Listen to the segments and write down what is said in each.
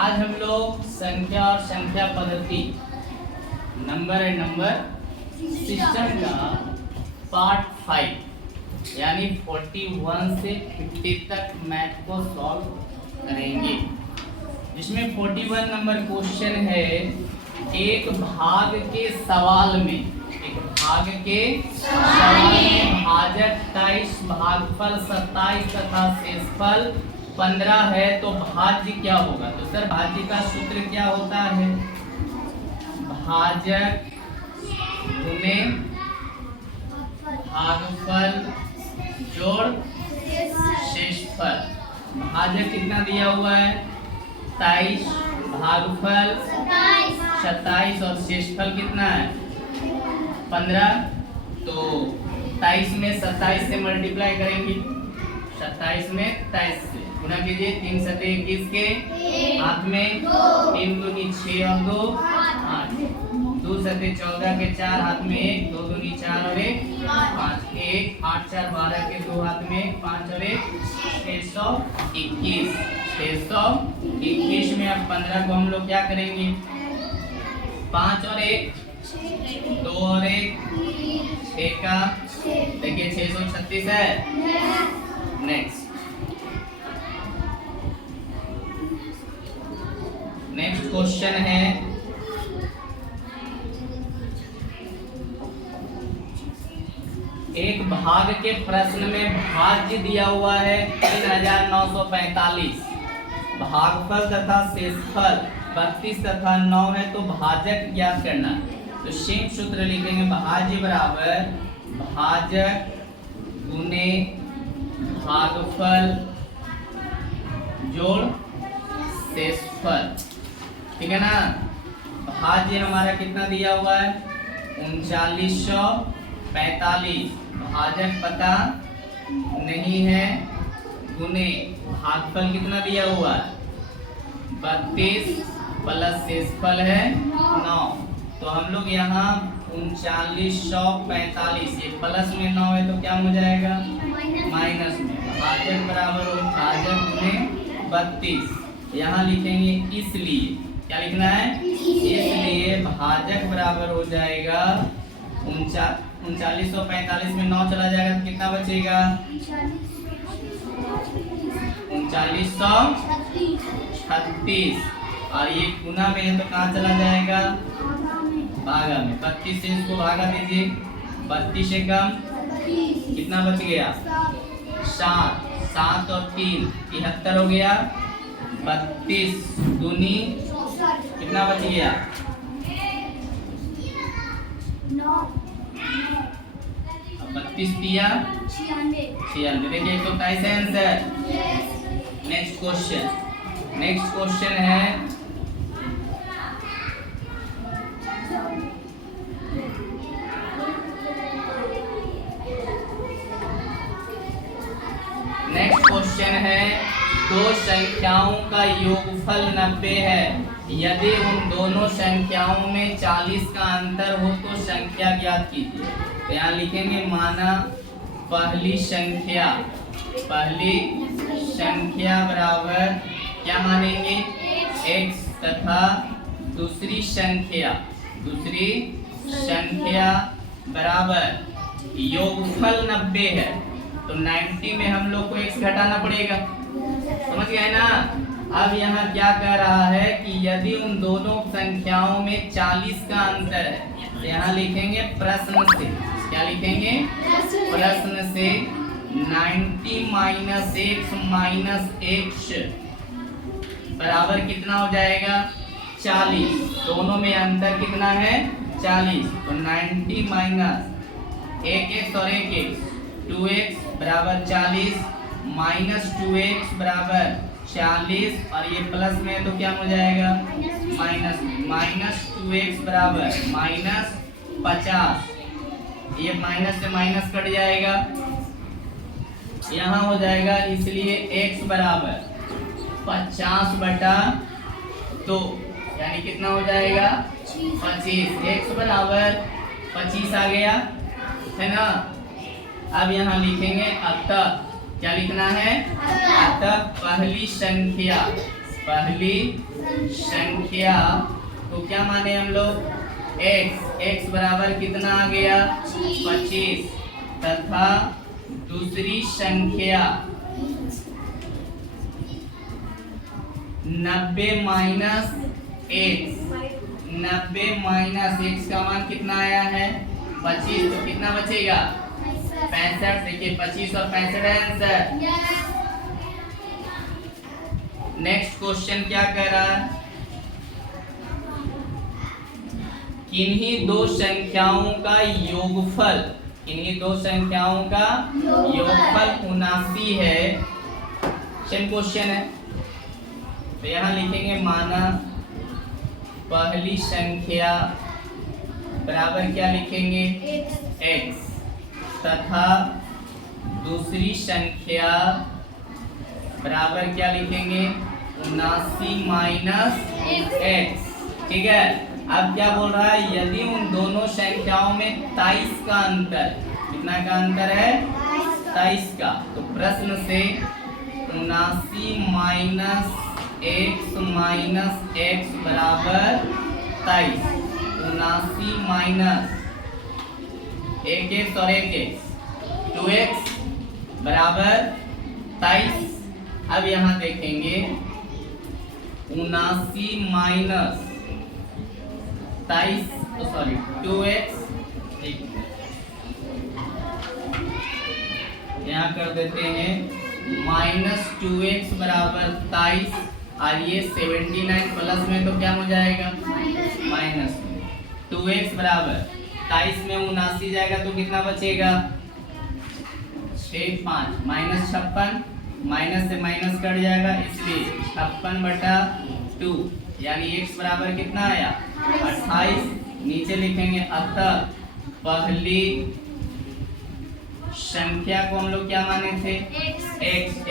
आज हम लोग संख्या और संख्या पद्धति नंबर एंड नंबर सिस्टम का पार्ट 5 यानी 41 से 50 तक मैथ को सॉल्व करेंगे, जिसमें 41 नंबर क्वेश्चन है एक भाग के सवाल में भाजक 23 भागफल 27 तथा शेषफल 15 है तो भाज्य क्या होगा। तो सर भाज्य का सूत्र क्या होता है, भाजक गुने भागफल जोड़ शेषफल। भाजक कितना दिया हुआ है 23, भागफल 27 और शेषफल कितना है 15। तो 23 में 27 से मल्टीप्लाई करेंगे, 27 में 23 से गुना कीजिए, 3 सते 21 के हाथ में 3 दूनी 6 और 2 8, 2 सते 14 के 4 हाथ में 1, 2 दूनी 4 और 1 5, 1 8 4 12 के 2 हाथ में 5 और 1 621। 621 में अब 15 को हम लोग क्या करेंगे 5 और 1 2 और 1 6 का देखिए 636 है। नेक्स्ट क्वेश्चन है एक भाग के प्रश्न में भाज्य दिया हुआ है 3945, भागफल तथा शेषफल 32 तथा 9 है तो भाजक ज्ञात करना। तो सेम सूत्र लिखेंगे, भाज्य बराबर भाजक गुने भागफल जोड़ शेषफल, ठीक है ना। भाज्य हमारा कितना दिया हुआ है 3945, भाजक पता नहीं है, गुने भागफल कितना दिया हुआ है 32 प्लस शेषफल है 9। तो हम लोग यहाँ 3945 ये प्लस में 9 है तो क्या हो जाएगा माइनस में, भाजक बराबर हो भाजक गुने 32। यहाँ लिखेंगे इसलिए क्या लिखना है, इसलिए भाजक बराबर हो जाएगा 3945 में 9 चला जाएगा तो कितना बचेगा 3936, और ये गुना में है तो कहाँ चला जाएगा भागा में। 32 से इसको भागा दीजिए, 32 से कम कितना बच गया 7, 7 और 3 73 हो गया, 32 दूनी कितना बच गया 32 दिया 96। देखिए 127 है आंसर। नेक्स्ट क्वेश्चन है दो संख्याओं का योगफल 90 है, यदि उन दोनों संख्याओं में 40 का अंतर हो तो संख्या ज्ञात कीजिए। तो यहाँ लिखेंगे माना पहली संख्या बराबर क्या मानेंगे x तथा दूसरी संख्या बराबर योगफल 90 है तो 90 में हम लोग को x घटाना पड़ेगा, समझ गए ना। अब यहाँ क्या कह रहा है कि यदि उन दोनों संख्याओं में 40 का अंतर है तो यहाँ लिखेंगे प्रश्न से, क्या लिखेंगे प्रश्न से 90 माइनस x माइनस x बराबर कितना हो जाएगा 40। दोनों में अंतर कितना है 40, तो 90 माइनस 1x और 1x 2x बराबर 40 माइनस 2x बराबर 40 और ये प्लस में तो क्या हो जाएगा माइनस 2x बराबर माइनस 50, ये माइनस से माइनस कट जाएगा, यहाँ हो जाएगा, इसलिए x बराबर 50/2 यानी कितना हो जाएगा 25। x बराबर 25 आ गया है ना। अब यहाँ लिखेंगे अतः क्या लिखना है, अतः पहली पहली संख्या, तो क्या माने हम लोग x बराबर कितना आ गया 25, तथा दूसरी संख्या 90 माइनस x का मान कितना आया है 25, तो कितना बचेगा 65। देखिए 25 और 65 है आंसर। नेक्स्ट क्वेश्चन क्या कह रहा है, किन्हीं दो संख्याओं का योगफल, किन्हीं दो संख्याओं का योगफल 79 है। सेम क्वेश्चन है, तो यहाँ लिखेंगे माना पहली संख्या बराबर क्या लिखेंगे x, तथा दूसरी संख्या बराबर क्या लिखेंगे 79 माइनस x। ठीक है, अब क्या बोल रहा है, यदि उन दोनों संख्याओं में 23 का अंतर, कितना का अंतर है 23 का, तो प्रश्न से 79 माइनस x बराबर 23, 79 माइनस 1x और 1x 2x बराबर 23। अब यहाँ देखेंगे 79 माइनस 23, सॉरी 2x, यहाँ कर देते हैं माइनस 2x बराबर 23, और ये 79 प्लस में तो क्या हो जाएगा माइनस 2x बराबर 23 में 79 जाएगा तो कितना बचेगा 6 5 माइनस 56, माइनस से माइनस कट जाएगा, इसलिए 56/2 यानी x बराबर कितना आया 28। नीचे लिखेंगे अतः पहली संख्या को हम लोग क्या माने थे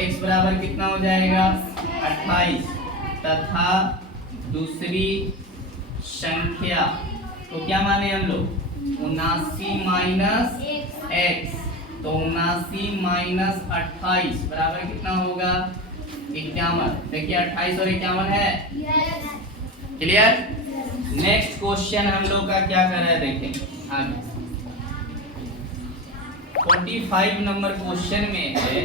x बराबर कितना हो जाएगा 28, तथा दूसरी संख्या तो क्या माने हम लोग 79 माइनस x, तो 79 माइनस 28 बराबर कितना होगा 51। देखिए 28 और 51 है, क्लियर। नेक्स्ट क्वेश्चन हम लोग का क्या कर रहा है देखें आगे। 45 नंबर क्वेश्चन में है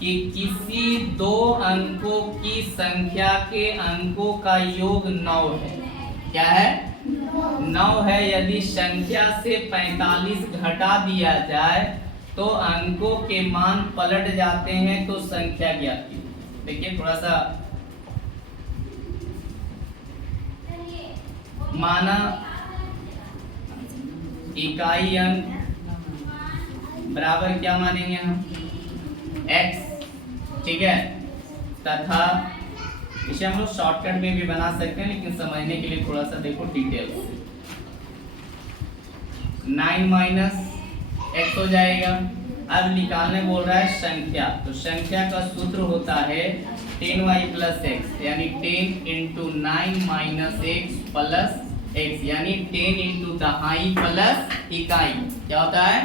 कि किसी दो अंकों की संख्या के अंकों का योग 9 है। क्या है 9 है। यदि संख्या से 45 घटा दिया जाए तो अंकों के मान पलट जाते हैं, तो संख्या ज्ञात कीजिए। देखिए थोड़ा सा माना इकाई अंक बराबर क्या मानेंगे हम x, ठीक है, तथा इसे हम लोग शॉर्टकट में भी बना सकते हैं, लेकिन समझने के लिए थोड़ा सा देखो डिटेल से। 9 माइनस x हो जाएगा। अब निकालने बोल रहा है संख्या, तो संख्या का सूत्र होता है 10y प्लस x, यानी 10 into 9 minus x plus x, यानी 10 इंटू दहाई प्लस इकाई। क्या होता है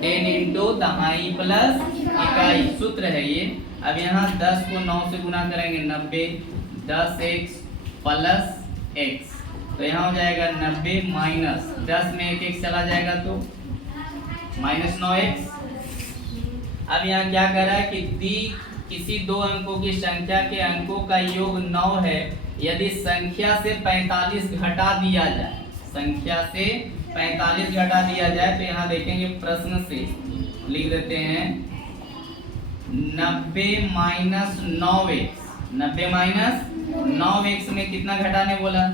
10 इंटू दहाई प्लस इकाई, सूत्र है ये। अब यहाँ 10 को 9 से गुना करेंगे 90, 10x प्लस x, तो यहाँ हो जाएगा 90 माइनस 10 में एक x चला जाएगा तो माइनस 9x। अब यहाँ क्या कर रहा है कि किसी दो अंकों की संख्या के अंकों का योग 9 है। यदि संख्या से 45 घटा दिया जाए, संख्या से 45 घटा दिया जाए, तो यहाँ देखेंगे प्रश्न से लिख देते हैं 90 माइनस 9x, 90 माइनस 9x में कितना घटाने बोला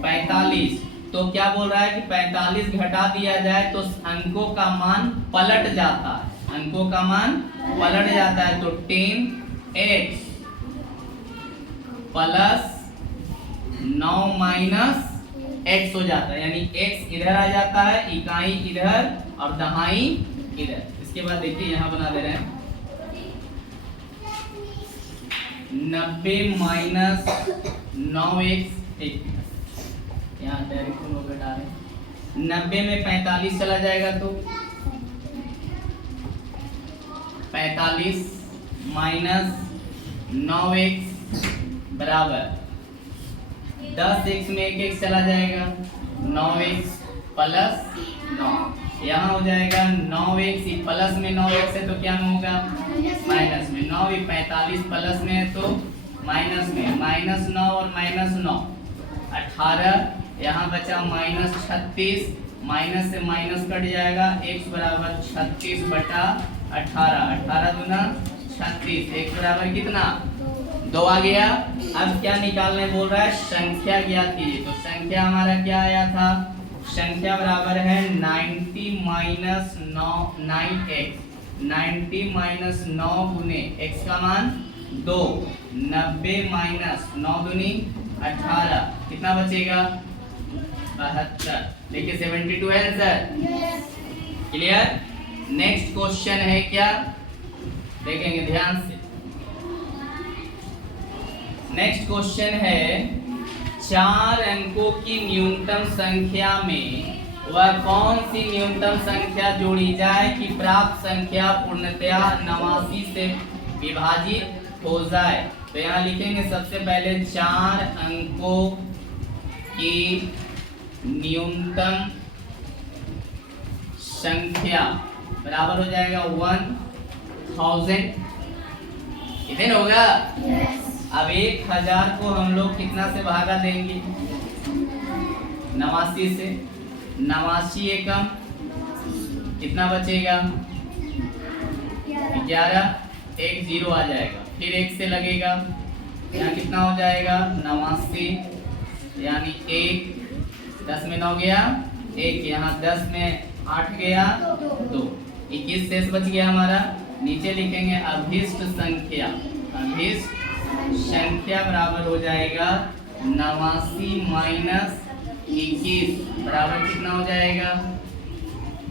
45, तो क्या बोल रहा है कि 45 घटा दिया जाए तो अंकों का मान पलट जाता है, अंकों का मान पलट जाता है, तो 10x प्लस 9 माइनस x हो जाता है, यानी x इधर आ जाता है, इकाई इधर और दहाई इधर। इसके बाद देखिए यहाँ बना दे रहे हैं 90 माइनस 9x, यहाँ डायरेक्ट हम लोग घटा रहे हैं, 90 में 45 चला जाएगा तो 45 माइनस 9x बराबर 10x में एक x चला जाएगा 9x प्लस 9। यहाँ हो जाएगा 9x प्लस में 9x है तो क्या में होगा माइनस में। 9 45 प्लस में है तो माइनस में, -9 और -9 18। यहाँ बचा -36, माइनस से माइनस कट जाएगा, x बराबर 36 बटा 18, 18 दूना 36, x बराबर कितना 2 आ गया। अब क्या निकालने बोल रहा है, संख्या ज्ञात कीजिए। तो संख्या हमारा क्या आया था, संख्या बराबर है 90 माइनस 9x, 90 माइनस 9 गुने x का मान 2, 90 माइनस 9 दूनी 18, कितना बचेगा 72। देखिए 72 है आंसर। क्लियर। नेक्स्ट क्वेश्चन है क्या, देखेंगे ध्यान से। नेक्स्ट क्वेश्चन है 4 अंकों की न्यूनतम संख्या में वह कौन सी न्यूनतम संख्या जोड़ी जाए कि प्राप्त संख्या पूर्णतया 89 से विभाजित हो जाए। तो यहाँ लिखेंगे सबसे पहले 4 अंकों की न्यूनतम संख्या बराबर हो जाएगा 1000। कितने होगा? अब 1000 को हम लोग कितना से भागा देंगे 89 से, 89 एकम कितना बचेगा 11, एक 0 आ जाएगा, फिर 1 से लगेगा, यहाँ कितना हो जाएगा 89, यानी 1, 10 में 9 गया 1, यहाँ 10 में 8 गया 2, 21 शेष बच गया हमारा। नीचे लिखेंगे अभिष्ट संख्या, अभिष्ट संख्या बराबर हो जाएगा 89 माइनस 21 बराबर कितना हो जाएगा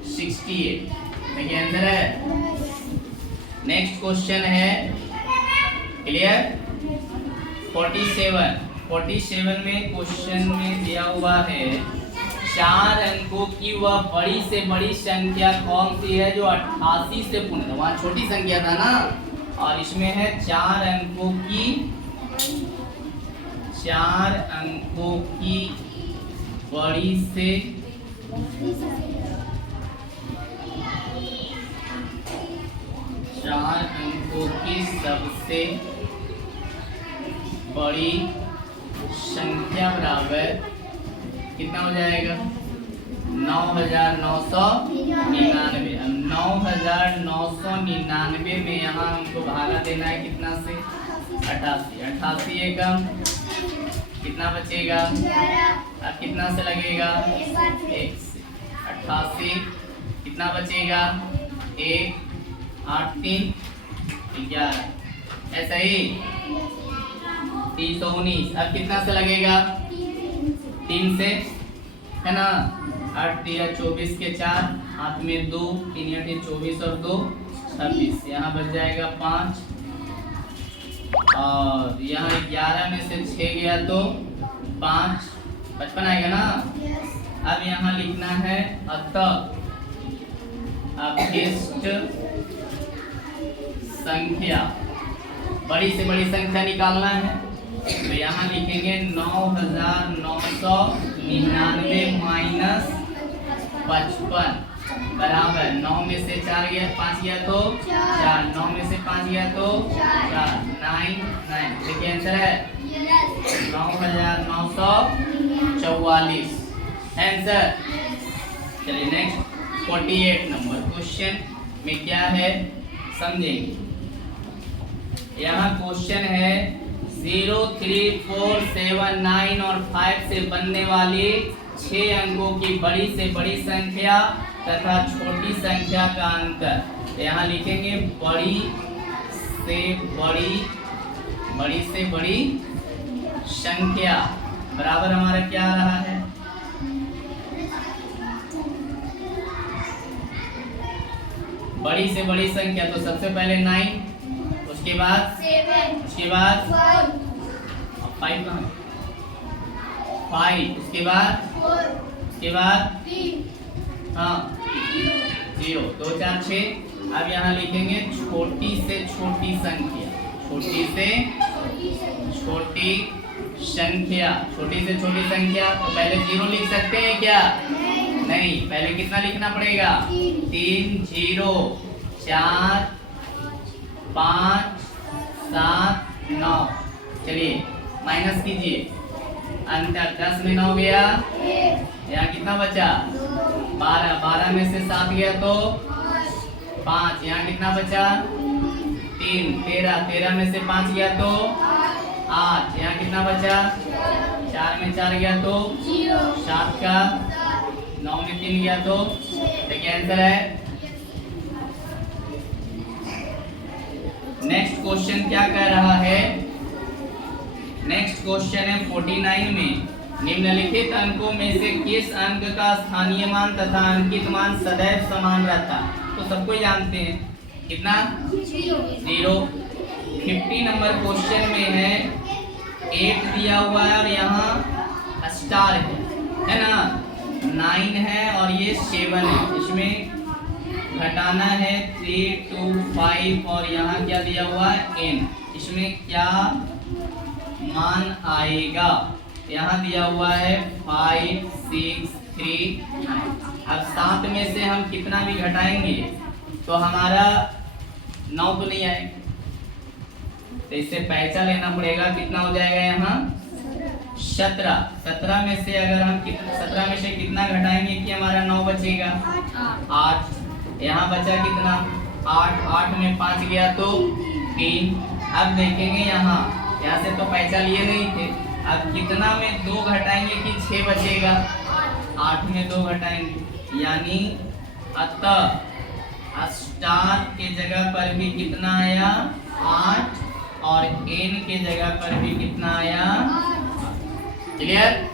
68। देखिए आंसर है। नेक्स्ट क्वेश्चन है, क्लियर। 47 में क्वेश्चन में दिया हुआ है 4 अंकों की वह बड़ी से बड़ी संख्या कौन सी है जो 88 से पूर्ण, वहाँ छोटी संख्या था ना, और इसमें है 4 अंकों की बड़ी से चार अंकों की सबसे बड़ी संख्या बराबर कितना हो जाएगा 9999। अब 9999 में यहाँ हमको भागा देना है कितना से 88, 88 एकम कितना बचेगा, अब कितना से लगेगा 1 से, 88 कितना बचेगा 1, 8 3 11, ऐसा ही 319। अब कितना से लगेगा 3 से, है ना, 8 3 24 के 4, हाथ में 2, 3 8 24 और 2 26, यहाँ बच जाएगा 5, और यहाँ 11 में से 6 गया तो 5, 55 आएगा ना। अब यहाँ लिखना है अतः अभिष्ट संख्या, बड़ी से बड़ी संख्या निकालना है। तो यहाँ लिखेंगे 9999 माइनस 55 बराबर 9 में से 4 गया 5 गया तो 4, 9 में से 5 गया तो 4, 9 9। देखिए आंसर है 9944 आंसर। चलिए नेक्स्ट 48 नंबर क्वेश्चन में क्या है समझेंगे। यहाँ क्वेश्चन है 0 3 4 7 9 और 5 से बनने वाली 6 अंकों की बड़ी से बड़ी संख्या तथा छोटी संख्या का अंतर। यहाँ लिखेंगे बड़ी से बड़ी संख्या बराबर हमारा क्या आ रहा है बड़ी से बड़ी संख्या, तो सबसे पहले 9, उसके बाद 7, उसके बाद 5, 5, उसके बाद 4, उसके बाद 3, हाँ 0 2 4 6। अब यहाँ लिखेंगे छोटी से छोटी संख्या, छोटी से छोटी संख्या, छोटी से छोटी संख्या, तो पहले 0 लिख सकते हैं क्या? नहीं, पहले कितना लिखना पड़ेगा? 3 0 4 5 7 9। चलिए माइनस कीजिए, अंतर 10 में 9 गया, यहाँ कितना बचा? 12, 12 में से 7 गया तो 5, यहाँ कितना बचा? 3, 13, 13 में से 5 गया तो 8, यहाँ कितना बचा? 4 में 4 गया तो 7 का, 9 में 3 गया तो देखिए आंसर है। नेक्स्ट क्वेश्चन क्या कह रहा है? नेक्स्ट क्वेश्चन है 49 में, निम्नलिखित अंकों में से किस अंक का स्थानीय मान तथा अंकित मान सदैव समान रहता? तो सबको जानते हैं, कितना? 0। 50 नंबर क्वेश्चन में है 8 दिया हुआ है और यहाँ स्टार है ना, 9 है और ये 7 है, इसमें घटाना है 3 2 5 और यहाँ क्या दिया हुआ है? n। इसमें क्या मान आएगा? यहाँ दिया हुआ है 5 6 3। अब 7 में से हम कितना भी घटाएंगे तो हमारा 9 तो नहीं आएगा, तो इससे पैसा लेना पड़ेगा। कितना हो जाएगा यहाँ? 17। 17 में से अगर हम 17 में से कितना घटाएंगे कि हमारा 9 बचेगा? 8। यहाँ बचा कितना? 8, 8 में 5 गया तो 3। अब देखेंगे यहाँ से तो पैसा लिए नहीं थे, अब कितना में 2 घटाएंगे कि 6 बचेगा? 8 में 2 घटाएंगे, यानी अतः स्टार के जगह पर भी कितना आया? 8 और n के जगह पर भी कितना आया? क्लियर?